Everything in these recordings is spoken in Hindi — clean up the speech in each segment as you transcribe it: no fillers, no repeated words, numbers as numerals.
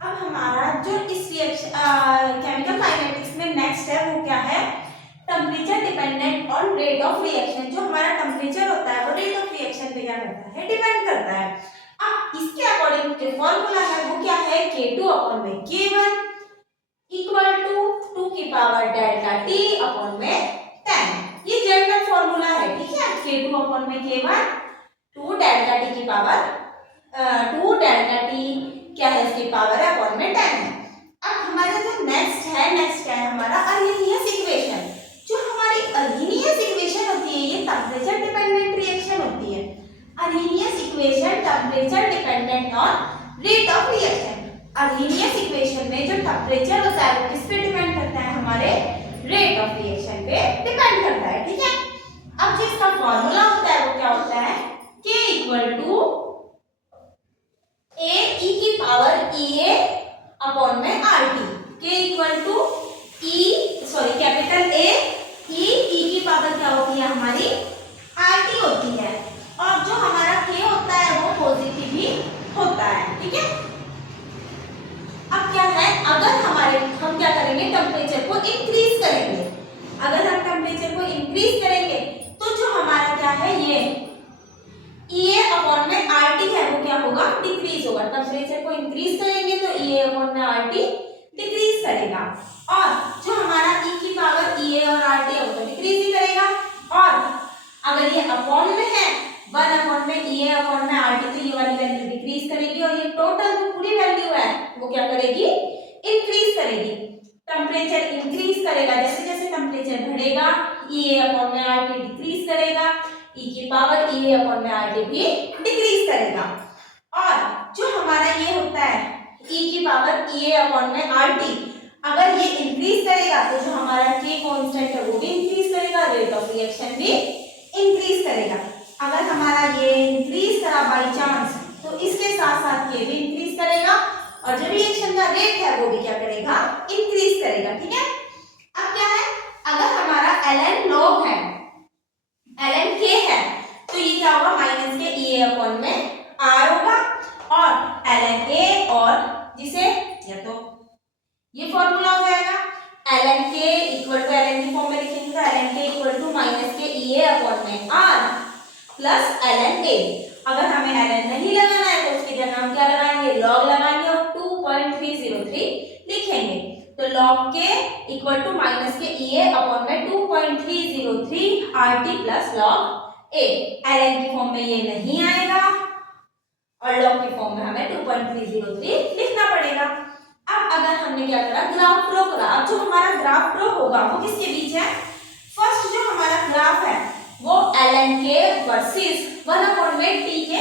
अब हमारा जो इस रिएक्शन केमिकल काइनेटिक्स में नेक्स्ट है वो क्या है, temperature dependent on rate of reaction. जो हमारा टेम्परेचर होता है वो रेट ऑफ रिएक्शन पे क्या करता है, डिपेंड करता है। अब इसके अकॉर्डिंग जो फॉर्मूला है वो क्या है, K2 अपॉन में K1 इक्वल टू 2 की पावर डेल्टा T अपॉन में 10। ये जनरल फॉर्मूला है, ठीक है। K2 अपॉन में K1 2 डेल्टा T की पावर 2 डेल्टा T क्या है, इसकी पावर है अपॉन में 10 है। अब हमारा जो नेक्स्ट क्या है हमारा अर्हीनियस इक्वेशन। जो हमारी अर्हीनियस इक्वेशन होती है ये टेम्परेचर डिपेंडेंट रिएक्शन होती है। Arrhenius equation temperature dependent on rate of reaction. Arrhenius equation में जो टेम्परेचर होता है वो किस पे डिपेंड करता है, हमारे रेट ऑफ रिएक्शन पे डिपेंड करता है, ठीक है। अब जो इसका फॉर्मूला होता है वो क्या होता है, K equal to A e की पावर EA अपॉन में RT। K equal to capital A e की पावर क्या होती है हमारी RT होती है। और जो हमारा K होता है वो पॉजिटिव ही होता है, ठीक है। अब क्या है, अगर हम क्या करेंगे, टेम्परेचर को इंक्रीज करेंगे। अगर हम टेम्परेचर को इंक्रीज करेंगे तो जो हमारा क्या है ये EA अपॉन में RT है वो क्या होगा, डिक्रीज होगा। टेम्परेचर को इंक्रीज करेंगे तो EA अपॉन में RT डिक्रीज करेगा। और जो हमारा E की पावर EA और RT है वो तो डिक्रीज ही करेगा। और अगर ये अपॉन में है 1 अपॉन में EA अपॉन में RT तो ये वाली वैल्यू डिक्रीज करेगी और ये टोटल जो पूरी वैल्यू है वो क्या करेगी, इंक्रीज करेगी। टेम्परेचर इंक्रीज करेगा, जैसे जैसे टेम्परेचर बढ़ेगा EA अपॉन में RT डिक्रीज करेगा, E की पावर EA अपॉन में RT भी डिक्रीज करेगा। और जो हमारा ये होता है E की पावर EA अपॉन में RT, अगर ये इंक्रीज करेगा तो जो हमारा K कांस्टेंट है वो भी इंक्रीज करेगा, रेट ऑफ रिएक्शन भी इंक्रीज करेगा। अगर हमारा ये इंक्रीज करा बाय चांस तो इसके साथ साथ ये भी इंक्रीज करेगा और जो रिएक्शन का रेट है वो भी क्या करेगा, इंक्रीज करेगा, ठीक है। अब क्या है, अगर हमारा ln log है, ln K है तो ये क्या होगा, माइनस के EA अपॉन में R होगा। और ln A और जिसे या तो ये फॉर्मूला हो जाएगा ln K equal to ln की फॉर्म में लिखेंगे तो ln K equal to minus के EA अपॉन में R प्लस ln A। अगर हमें ln नहीं लगाना है तो उसकी जगह हम क्या लगाएंगे, log लगाएंगे और 2.303 लिखेंगे। तो log K equal to minus के EA अपॉन में 2.303 RT plus log A। ln की फॉर्म में ये नहीं आएगा और log की फॉर्म में हमें 2.303 लिखना पड़ेगा। अब अगर हमने क्या करा, ग्राफ ड्रॉ करा। अब जो हमारा ग्राफ ड्रॉ होगा वो किसके बीच है, फर्स्ट जो हमारा ग्राफ है वो ln K वर्सेस 1 अपॉन में T के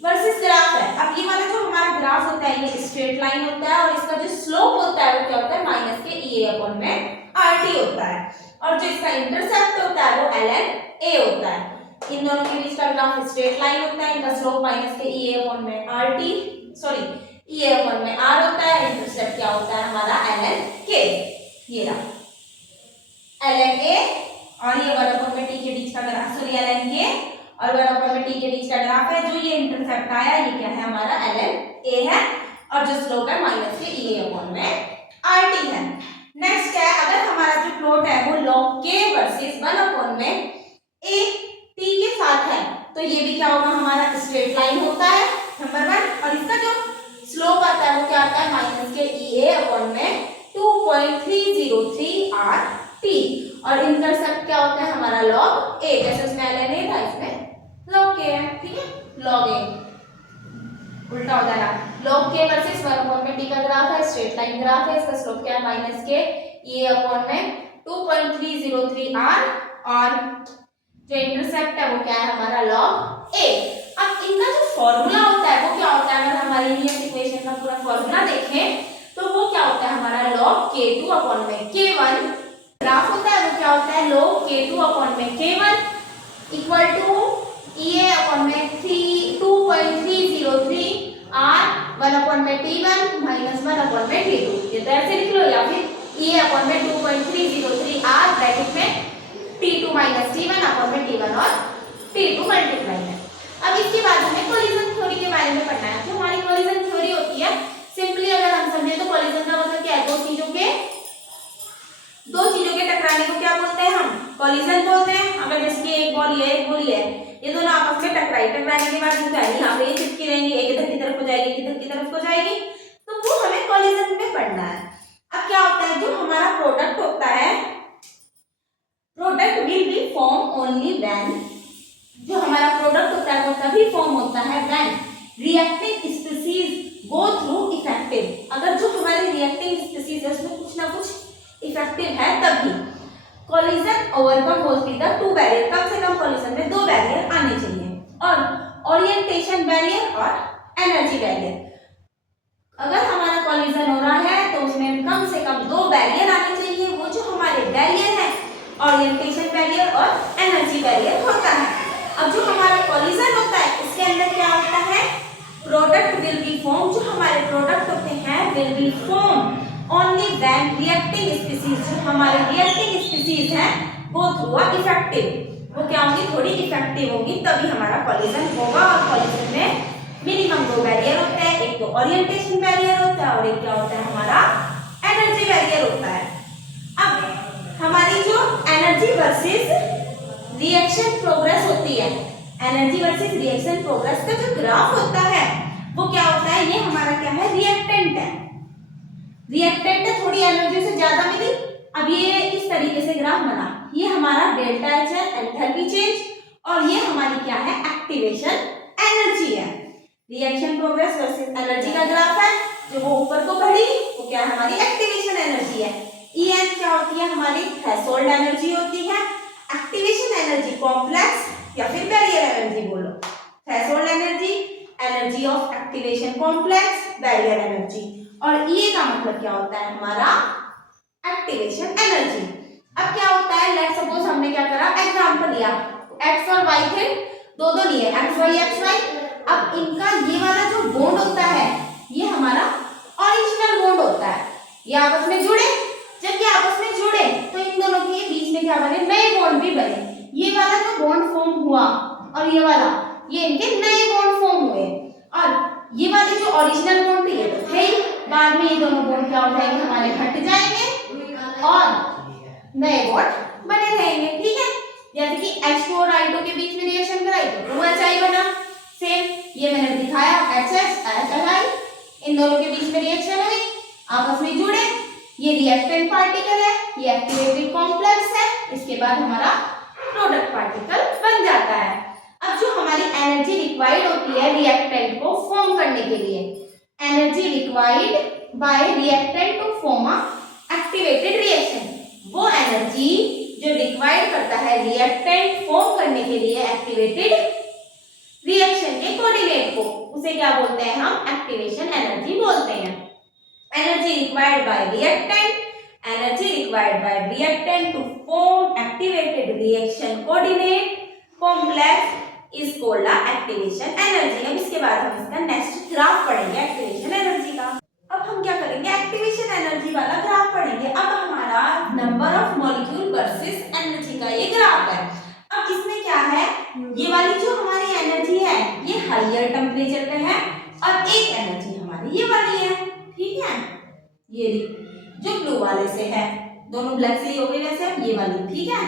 वर्सेस ग्राफ है। अब ये वाला जो हमारा ग्राफ होता है ये स्ट्रेट लाइन होता है और इसका जो स्लोप होता है वो क्या होता है, माइनस के EA अपॉन में RT होता है। और जो इसका इंटरसेप्ट होता है वो ln A होता है। इन दोनों के बीच का ग्राफ स्ट्रेट लाइन होता है, इनका स्लोप माइनस के EA अपॉन में EA अपॉन में R होता है। इंटरसेप्ट क्या होता है हमारा ln K, ये रहा ln A और ये 1 अपॉन में T के बीच का ग्राफ, ln K और 1 अपॉन में T के बीच का ग्राफ है। जो ये इंटरसेप्ट आया ये क्या है हमारा ln A है और जो स्लोप है माइनस के EA अपॉन में RT है। नेक्स्ट है, अगर हमारा जो प्लॉट है वो log K वर्सेस 1 अपॉन में A T के साथ है तो ये भी क्या होगा, हमारा स्ट्रेट लाइन होता है नंबर 1। और इसका जो स्लोप आता है वो क्या आता है, माइनस के EA अपॉन में 2.303 RT। और इंटरसेप्ट क्या होता है हमारा log A, जैसे उसमें ln A था इसमें log K है, ठीक है। log A उल्टा हो जाएगा, log K वर्सेस 1 अपॉन में T का ग्राफ है, स्ट्रेट लाइन ग्राफ है। इसका स्लोप क्या है, माइनस के EA अपॉन में 2.303 R और जो इंटरसेप्ट है वो क्या है हमारा log A। अब इनका जो फॉर्मूला होता है वो क्या होता है, अगर हमारे लिए इक्वेशन का पूरा फॉर्मूला देखें तो वो क्या होता है हमारा log K2 अपॉन में K1। ग्राफ होता है वो क्या होता है, log K2 अपॉन में K1 equal to EA upon में 2.303 R 1 अपॉन में T1 माइनस 1 अपॉन में T2। ये तो ऐसे लिख लो, या फिर EA अपॉन में 2.303 R ब्रैकेट में T2 माइनस T1 अपॉन में T1 और T2 मल्टीप्लाई है। अब इसके बाद हमें कोलिजन थ्योरी के बारे में पढ़ना है। जो हमारी कोलिजन थ्योरी होती है, सिंपल कॉलिजन बोलते हैं। अगर जैसे कि एक बॉल है एक बॉल है, ये दोनों आपस में टकराने के बाद क्या है, यहाँ पे ये चिपकी रहेंगी, एक इधर की तरफ हो जाएगी, एक इधर की तरफ हो जाएगी, तो वो हमें कॉलिजन में पढ़ना है। अब क्या होता है, जो हमारा प्रोडक्ट होता है, product will be form only when, जो हमारा प्रोडक्ट होता है वो तभी फॉर्म होता है when reacting species go through effective, अगर जो हमारी रिएक्टिंग स्पीसीज है उसमें कुछ ना कुछ इफेक्टिव है तभी। कॉलिजन ओवरकम बोलती है 2 बैरियर, कम से कम कॉलिजन में 2 बैरियर आने चाहिए, और ओरिएंटेशन बैरियर और एनर्जी बैरियर। अगर हमारा कॉलिजन हो रहा है तो उसमें कम से कम 2 बैरियर आने चाहिए, वो जो हमारे बैरियर है ओरिएंटेशन बैरियर और एनर्जी बैरियर होता है। अब जो हमारा कॉलिजन होता है इसके अंदर क्या होता है, प्रोडक्ट विल बी फॉर्म, जो हमारे प्रोडक्ट होते हैं will be form only when reacting species, जो हमारे रिएक्टिंग स्पीसीज हैं वो थ्रू इफेक्टिव, वो क्या होंगी, थोड़ी इफेक्टिव होगी, तभी हमारा कॉलिजन होगा। और कॉलिजन में मिनिमम 2 बैरियर होते हैं, एक तो ओरिएंटेशन बैरियर होता है और एक क्या होता है हमारा एनर्जी बैरियर होता है। अब हमारी जो एनर्जी वर्सेस रिएक्शन प्रोग्रेस होती है, एनर्जी वर्सेस रिएक्शन प्रोग्रेस का जो ग्राफ होता है वो क्या होता है, ये हमारा क्या है, रिएक्टेंट है। रिएक्टेंट है, थोड़ी एनर्जी से ज्यादा मिली। अब ये इस तरीके से ग्राफ बना, ये हमारा डेल्टा एच है, एंथैल्पी चेंज, और ये हमारी क्या है, एक्टिवेशन एनर्जी है। रिएक्शन प्रोग्रेस वर्सेस एनर्जी का ग्राफ है, जो वो ऊपर को बढ़ी वो क्या है, हमारी एक्टिवेशन एनर्जी है। EN क्या होती है, हमारी थ्रेशोल्ड एनर्जी होती है। एक्टिवेशन एनर्जी कॉम्प्लेक्स या फिर बैरियर एनर्जी बोलो, threshold energy, energy of activation complex, barrier energy, और ये का मतलब क्या होता है, हमारा एक्टिवेशन एनर्जी। अब क्या होता है, लेट सपोज हमने क्या करा, एग्जांपल लिया, x और y थे, दो लिए XY। अब इनका ये वाला जो बॉन्ड होता है ये हमारा ओरिजिनल बॉन्ड होता है, ये आपस में जुड़े, जब ये आपस में जुड़े तो इन दोनों के बीच में क्या बने, नए बॉन्ड भी बने। ये वाला जो बॉन्ड फॉर्म हुआ और ये वाला, ये इनके नए बॉन्ड फॉर्म हुए, और ये वाले जो ओरिजिनल बॉन्ड थे ये तो थे ही, बाद में ये दोनों बॉन्ड क्या हो जाएंगे, हमारे हट जाएंगे और नए बॉन्ड बने रहेंगे। ठीक है, जैसे कि H2 और I2 के बीच में रिएक्शन कराई तो 2HI बना, सेम ये मैंने दिखाया, HI, इन दोनों के बीच में रिएक्शन हुई, आपस में जुड़े, ये रिएक्टेंट पार्टिकल है, ये एक्टिवेटेड कॉम्प्लेक्स है, इसके बाद हमारा प्रोडक्ट पार्टिकल बन जाता है। अब जो हमारी एनर्जी रिक्वायर्ड होती है रिएक्टेंट को फॉर्म करने के लिए, energy required by reactant to form a activated reaction, वो एनर्जी जो रिक्वायर्ड करता है रिएक्टेंट फॉर्म करने के लिए एक्टिवेटेड रिएक्शन के कोऑर्डिनेट को, उसे क्या बोलते हैं हम, एक्टिवेशन एनर्जी बोलते हैं। Energy required by reactant, energy required by reactant to form activated reaction coordinate complex is called activation energy. अब इसके बाद हम इसका नेक्स्ट ग्राफ पढ़ेंगे एक्टिवेशन एनर्जी का। अब हम क्या करेंगे, एक्टिवेशन एनर्जी वाला ग्राफ पढ़ेंगे। अब हमारा number of molecule versus energy का ये ग्राफ है। अब इसमें क्या है, ये वाली जो हमारी एनर्जी है ये हायर टेम्परेचर पे है, और एक एनर्जी हमारी ये वाली है, ठीक है, ये जो ब्लू वाले से है, दोनों ब्लैक से ही हो गई वैसे, ये वाली, ठीक है।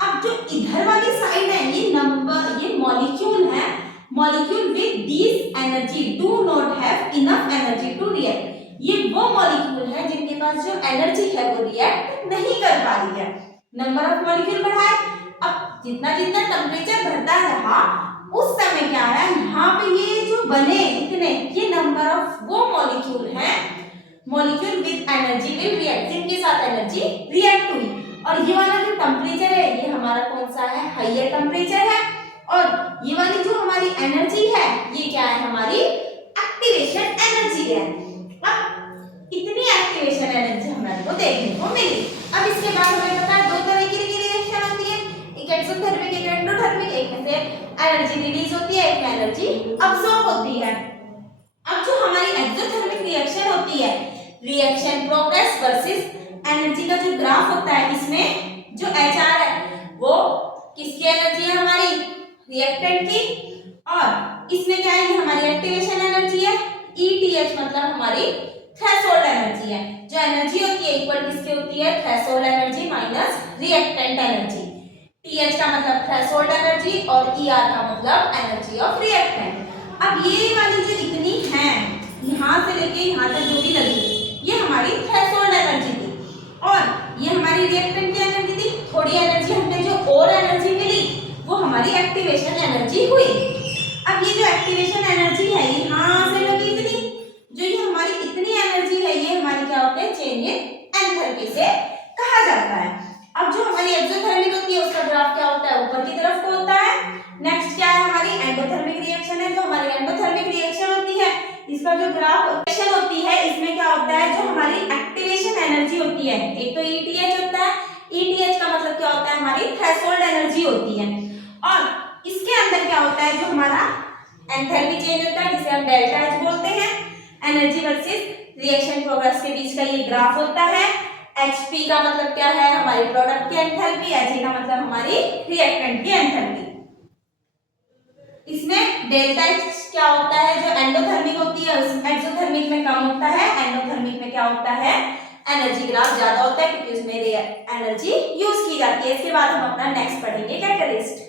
अब जो इधर वाली साइड है ये नंबर, ये मॉलिक्यूल है, molecule with this energy do not have enough energy to react, ये वो मॉलिक्यूल है जिनके पास जो एनर्जी है वो रिएक्ट नहीं कर पा रही है। नंबर ऑफ मॉलिक्यूल बढ़ाए, अब जितना जितना टेम्परेचर बढ़ता रहा उस समय क्या है, यहाँ पे ये जो बने इतने, ये नंबर ऑफ वो मॉलिक्यूल है, molecule with energy will react, जिनके साथ एनर्जी रिएक्ट हुई। और ये वाला जो टेम्परेचर है ये हमारा कौन सा है, हायर टेम्परेचर है, और ये वाली जो हमारी एनर्जी है ये क्या है, हमारी एक्टिवेशन एनर्जी है। अब इतनी एक्टिवेशन एनर्जी हमारे को देखने को मिली। अब इसके बाद हमें पता है 2 तरह की रिएक्शन होती है, एक एक्सोथर्मिक, एक एंडोथर्मिक, एक में से एनर्जी रिलीज होती है, एक में एनर्जी अब्सॉर्ब होती है। अब जो हमारी एक्सोथर्मिक रिएक्शन होती है, रिएक्शन प्रोग्रेस वर्सेस एनर्जी का जो ग्राफ होता है, इसमें जो HR है वो किसकी एनर्जी है, हमारी रिएक्टेंट की, और इसमें क्या है, हमारी एक्टिवेशन एनर्जी है। ETH मतलब हमारी थ्रेशोल्ड एनर्जी है, जो एनर्जी होती है इक्वल इक्वल किसकी होती है, threshold energy minus reactant energy. TH का मतलब थ्रेशोल्ड एनर्जी और ER का मतलब एनर्जी ऑफ रिएक्टेंट। अब ये वाली जो इतनी है, यहाँ से लेके यहाँ तक जो भी लगी, ये हमारी थ्रेशोल्ड एनर्जी थी और ये हमारी रिएक्टेंट की एनर्जी थी। थोड़ी एनर्जी हमने जो और एनर्जी मिली वो हमारी एक्टिवेशन एनर्जी हुई। अब ये जो एक्टिवेशन एनर्जी है यहाँ से लगी इतनी, जो ये हमारी इतनी एनर्जी है ये हमारी क्या होते हैं, चेंज इन एंथैल्पी से कहा जाता है। अब जो हमारी एक्सोथर्मिक होती है उसका ग्राफ क्या होता है, ऊपर की तरफ को होता है। नेक्स्ट क्या है, हमारी एंडोथर्मिक रिएक्शन है। जो हमारी एंडोथर्मिक रिएक्शन होती है इसका जो ग्राफ होती है, इसमें क्या होता है, जो हमारी एक्टिवेशन एनर्जी होती है, एक तो ETH होता है, ETH का मतलब क्या होता है, हमारी थ्रेशोल्ड एनर्जी होती है। और इसके अंदर क्या होता है, जो हमारा एंथैल्पी चेंज होता है जिसे हम डेल्टा H बोलते हैं, एनर्जी वर्सेस रिएक्शन प्रोग्रेस के बीच का ये ग्राफ होता है। HP का मतलब क्या है, हमारी प्रोडक्ट की एंथैल्पी, HA का मतलब हमारी रिएक्टेंट की एंथैल्पी। इसमें डेल्टा H क्या होता है, जो एंडोथर्मिक होती है, एक्सोथर्मिक में कम होता है, एंडोथर्मिक में क्या होता है, एनर्जी ग्राफ ज्यादा होता है क्योंकि उसमें एनर्जी यूज की जाती है। इसके बाद हम अपना नेक्स्ट पढ़ेंगे कैटलिस्ट।